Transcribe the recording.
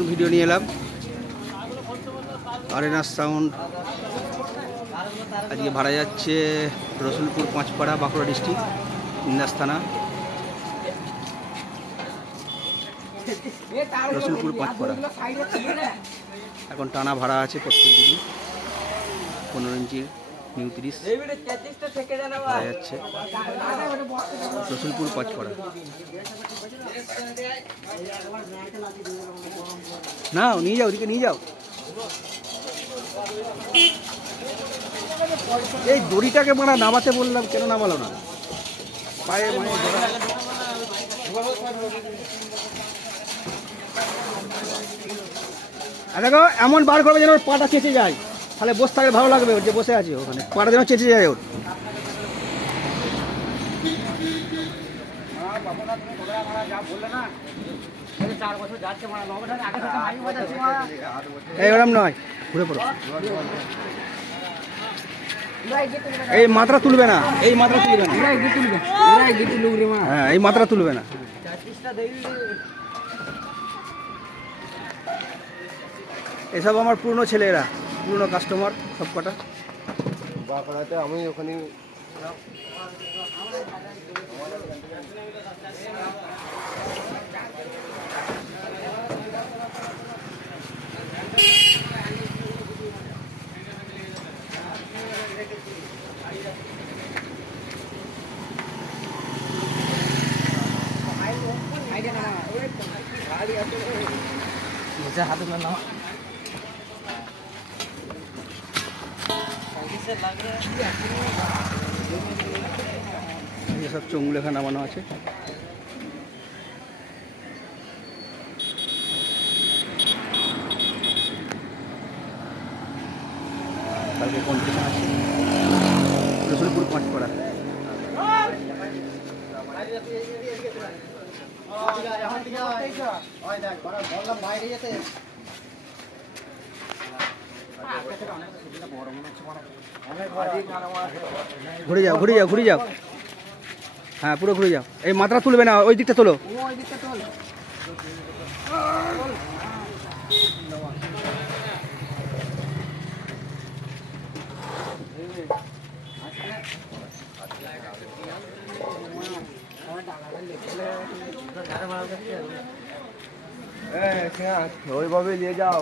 নতুন ভিডিও নিয়ে এলাম। আরেনা সাউন্ড আজকে ভাড়া যাচ্ছে রসুলপুর পাঁচপাড়া, বাঁকুড়া ডিস্ট্রিক্ট, ইন্দাস থানা, রসুলপুর পাঁচপাড়া। এখন টানা ভাড়া আছে প্রত্যেক দিনই 15 ইঞ্চির নিউ 30 ভাড়া যাচ্ছে রসুলপুর পাঁচপাড়া। না নিয়ে যাও, ওদিকে নিয়ে যাও। এই দড়িটাকে মারা নামাতে বললাম, কেন নামালো না? পায়ে মায়ে ধরা। দেখো এমন বার করবে যেন ওর পাটা চেঁচে যায়, তাহলে বসে থাকলে ভালো লাগবে। ওর যে বসে আছে ওখানে পাটা যেন চেঁচে যায় ওর। এই ওরম নয়, ঘুরে পড়ো। এই মাত্রা তুলবে না, এই মাত্রা তুলবে না, হ্যাঁ এই মাত্রা তুলবে না। এসব আমার পুরনো ছেলেরা, পুরনো কাস্টমার সব কটা। বাঁকুড়াতে আমি ওখানে হাতে না সব চঙ্গুলেখা নামানো আছে। কালকে কম্পিটিশন আছে রসুলপুর পাঁচপাড়া। ঘুরে যাও, ঘুরে যাও, ঘুরে যাও, হ্যাঁ পুরো ঘুরে যাও। এই মাত্রা তুলবে না, ওই দিকটা তোলো। ওইভাবে নিয়ে যাও।